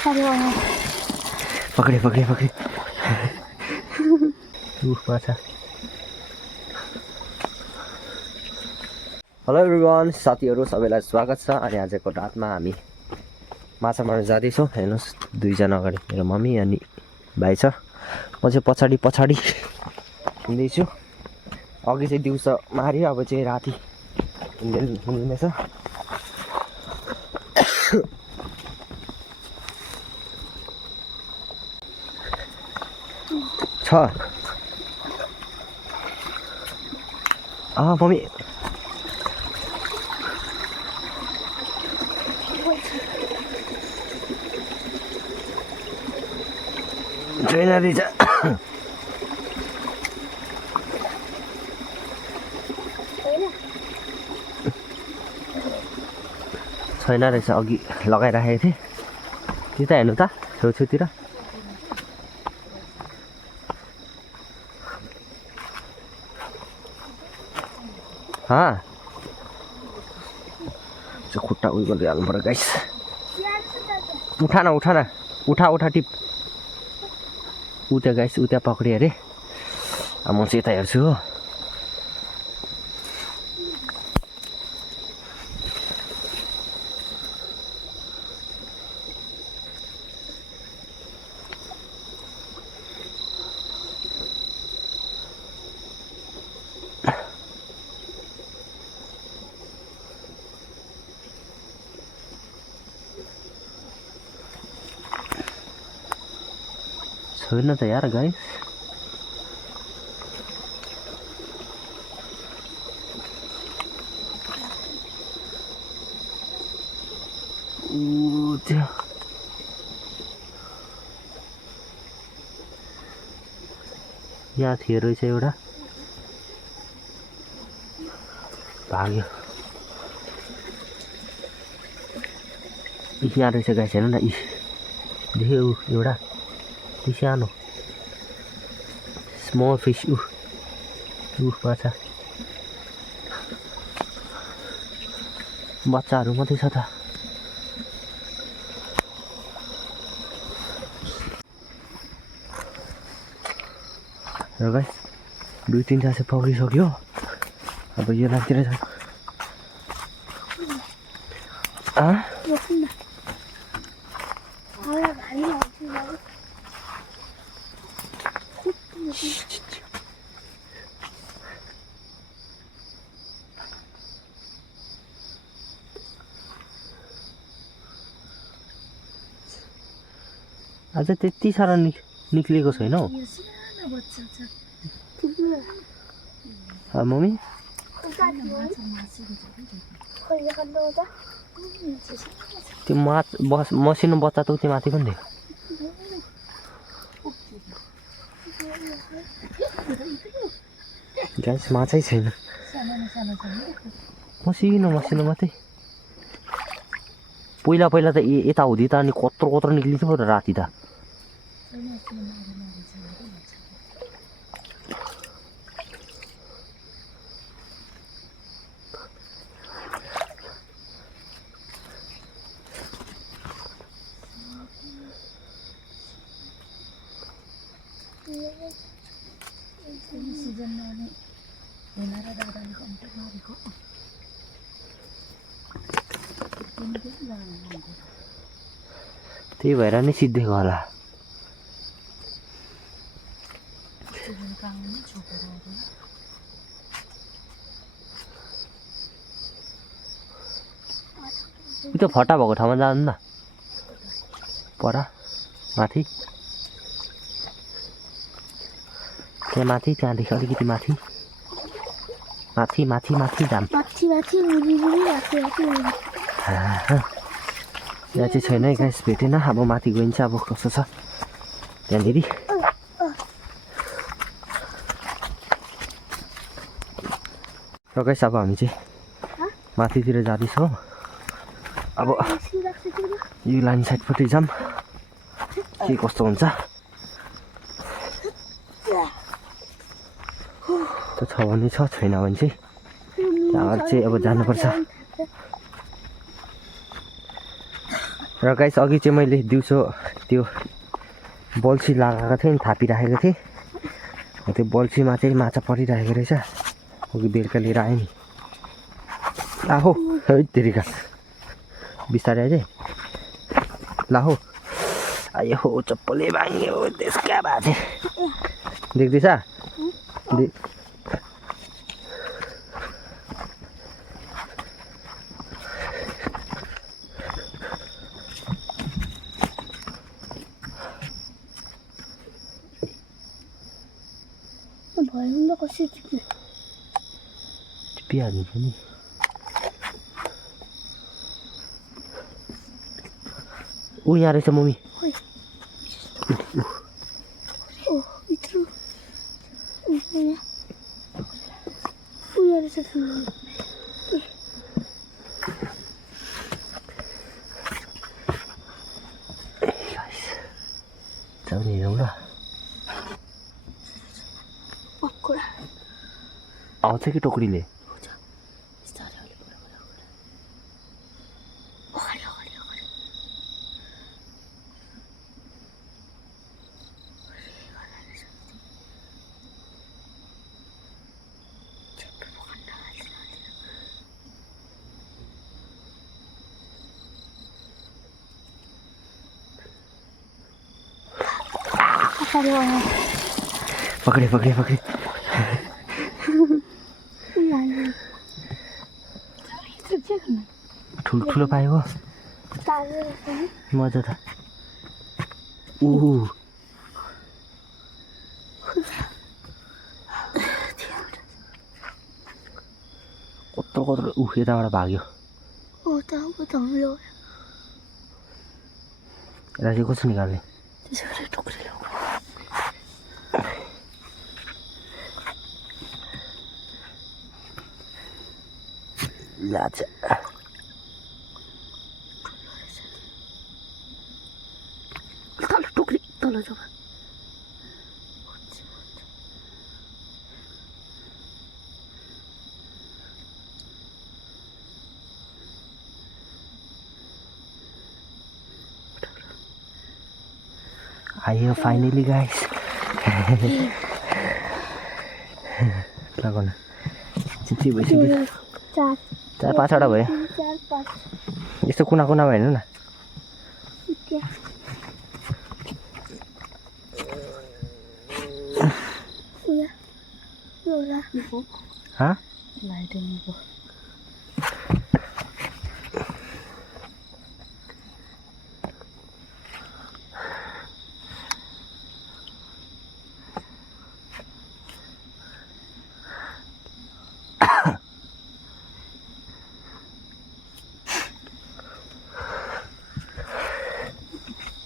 पकडे पकडे पकडे माछा। हेलो एभ्रिवान, साथीहरू सबैलाई स्वागत छ। अनि आजको रातमा हामी माछा मार्न जाँदैछौँ। हेर्नुहोस्, दुईजना अगाडि मेरो मम्मी अनि भाइ छ, म चाहिँ पछाडि पछाडि हिँड्दैछु। अघि चाहिँ दिउँसो माऱ्यो, अब चाहिँ राति हिँड्दैछ। छ मम्मी छैन रहेछ। छैन रहेछ, अघि लगाइराखेको थिएँ। त्यता हेर्नु त छेउछेउतिर। खुट्टा उयो गर्दै हाल्नु पर्यो गाइस। उठा न उठा टिप। उता गाइस, उता पक्रियो अरे। अब म चाहिँ यता हेर्छु हो। छैन त यार गाइस। यहाँ थियो रहेछ एउटा, भाग्यो। यहाँ रहेछ गाइस, हेर्नु न। देख्यो एउटा सानो स्मल फिस। माछा बच्चाहरू मात्रै छ त। र गाइस, 2-3टा चाहिँ पक्रिसक्यो। अब यो लागितिर छ। अझै त्यति साह्रो निक्लिएको छैन हौ मम्मी। त्यो मसिनो बच्चा त उति माथि पनि थियो। गाइस, माछै छैन, मसिनो मात्रै। पहिला त यता हुँदै त अनि कत्रो निक्लिन्थ्यो पो त राति त। त्यही भएर नै सिद्धिएको होला। त्यो फटा भएको ठाउँमा जानु न, पर माथि। त्यहाँ माथि, त्यहाँदेखि अलिकति माथि जाम। यहाँ चाहिँ छैन है गाइस, भेटेन। अब माथि गइन्छ, अब कस्तो छ त्यहाँनिर। र गाइस, अब हामी चाहिँ माथितिर जाँदैछौँ। अब यो लाइन साइडपट्टि जाम, के कस्तो हुन्छ त। छ भने छ, छैन भने चाहिँ त्यहाँ चाहिँ अब जानुपर्छ। र गाइस अघि चाहिँ मैले दिउँसो त्यो बल्छी लगाएको थिएँ नि, थापिराखेको थिएँ। त्यो बल्छीमा चाहिँ माछा परिरहेको रहेछ। अघि बेलुका लिएर आएँ नि। लाहो है तेरिका बिस्तारै आइज लाहो। आयो हो चप्पलै भाङ्यो त्यसका बाजे देख्दैछ भयो कसरी टिपिहालिन्छ नि। ऊ यहाँ रहेछ मम्मी। जाउने हेरौँ ल। आउँछ कि टोकरीले? पकडे पकडे पकडे ठुल्ठुलो पायो मजा त। कत्रो कत्रो यताबाट भाग्यो। यसलाई चाहिँ कसरी निकाल्ने? लाजा तल टोकरी तल जब आयो फाइनली गाइस। लगाउन चिप्ची भइसक्यो। चार पाँचवटा भयो। यस्तो कुना कुनामा हेर्नु न।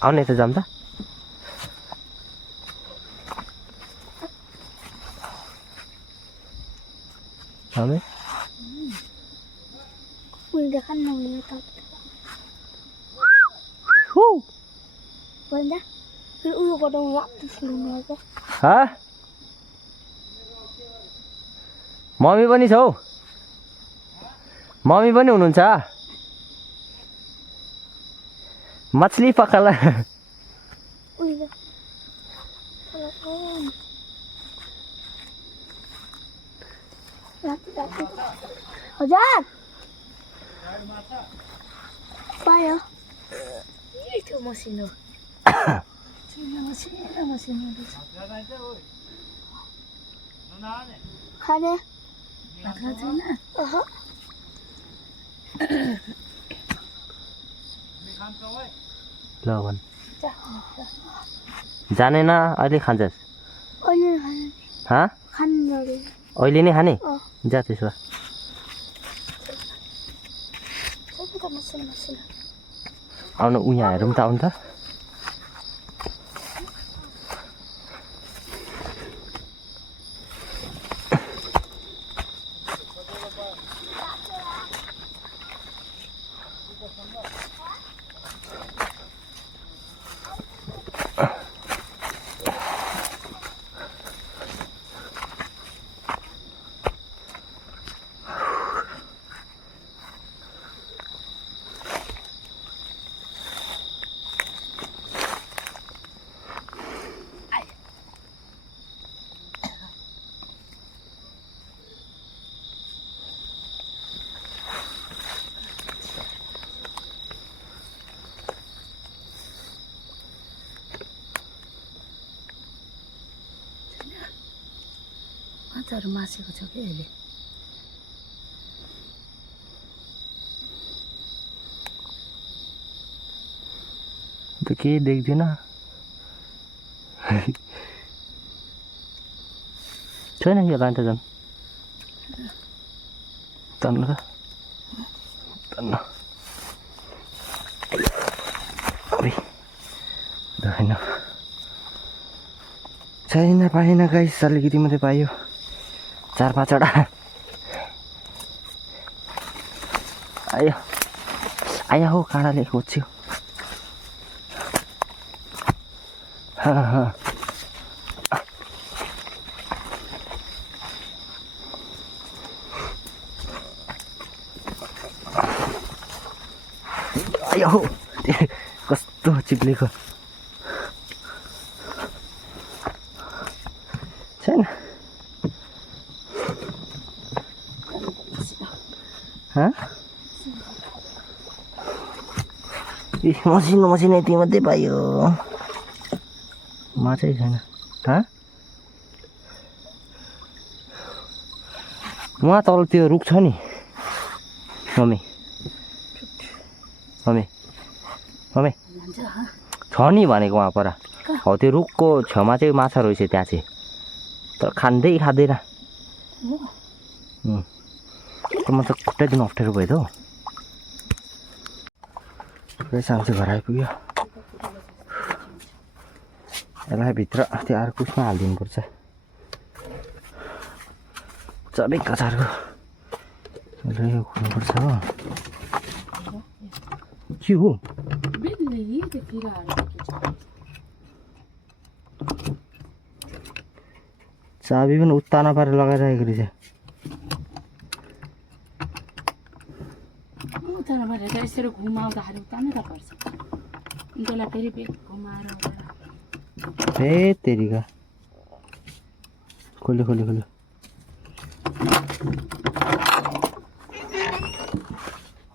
आउने त जाम त। हमें फूल देखा ना मुझे तब बंदा फिर उनको पता वापस लूँगा तो हाँ मम्मी पनि छौ? मम्मी पनि हुनुहुन्छ? मछली पकला। हजार पायो ये तो मसिनो खाने ल भन जानेन अहिले खान्छस्? हाँ अहिले नै खाने? जा त्यसो आउनु उ यहाँ हेरौँ त आउनु त। माछाहरू मासेको छ कि अहिले त केही देख्दिन छैन यो लान्छ झन् तन्न त तन्न देखेन छैन पाएन गाइस अलिकति मात्रै पायो 4-5 वटा आयो आयो हो काँडाले खोज्यो आयो हो कस्तो चिप्लेको छैन मसिनो मसिनो यति मात्रै पायो माछै छैन उहाँ तल त्यो रुख छ नि मम्मी मम्मी मम्मी छ नि भनेको वहाँ पर हो त्यो रुखको छेउमा चाहिँ माछा रहेछ त्यहाँ चाहिँ तर खाँदै खाँदैन म त खुट्टै दिन अप्ठ्यारो भयो त हौ पैसा चाहिँ घर आइपुग्यो यसलाई भित्र त्यो अर्कुसमा हालिदिनुपर्छ चबै कचारको यो खोल्नुपर्छ हो के हो चाबी पनि उत्ता नपारेर लगाइरहेको रहेछ यसरी घुमाउँदाखेरि उतानै त पर्छ त्यसलाई फेरि घुमाएर हे तेरिका खोल्यो खोल्यो खोल्यो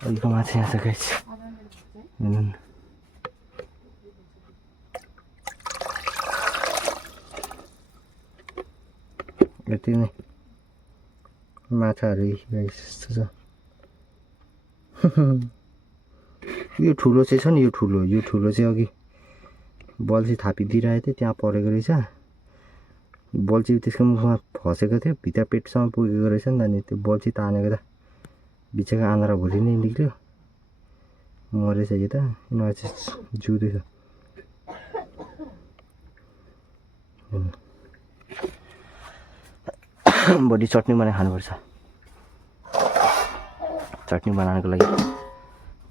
अहिलेको माछा यहाँ छ गाइस यति नै माछाहरू गाइस यस्तो छ यो ठुलो चाहिँ छ नि यो ठुलो चाहिँ अघि बल्छी थापिदिइरहेको थियो त्यहाँ परेको रहेछ बल्छी त्यसको मुखमा फसेको थियो भित्र पेटसम्म पुगेको रहेछ नि त अनि त्यो बल्छी तानेको त बिचको आन्द्रा भुली नै निक्ल्यो मरेछ यो त नयाँ चाहिँ जिउँदैछ भोलि चटनी बनाएर खानुपर्छ चटनी बनाउनको लागि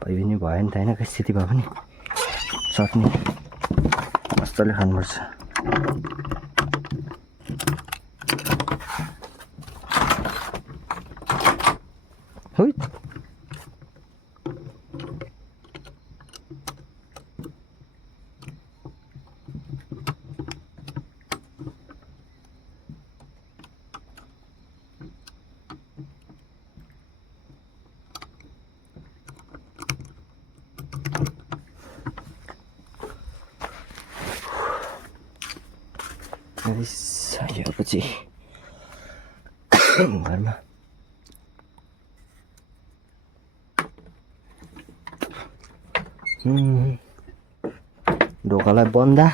पै पनि भयो नि त होइन स्थिति भए पनि चटनी मजाले खानुपर्छ है आएपछि घरमा ढोकालाई बन्दा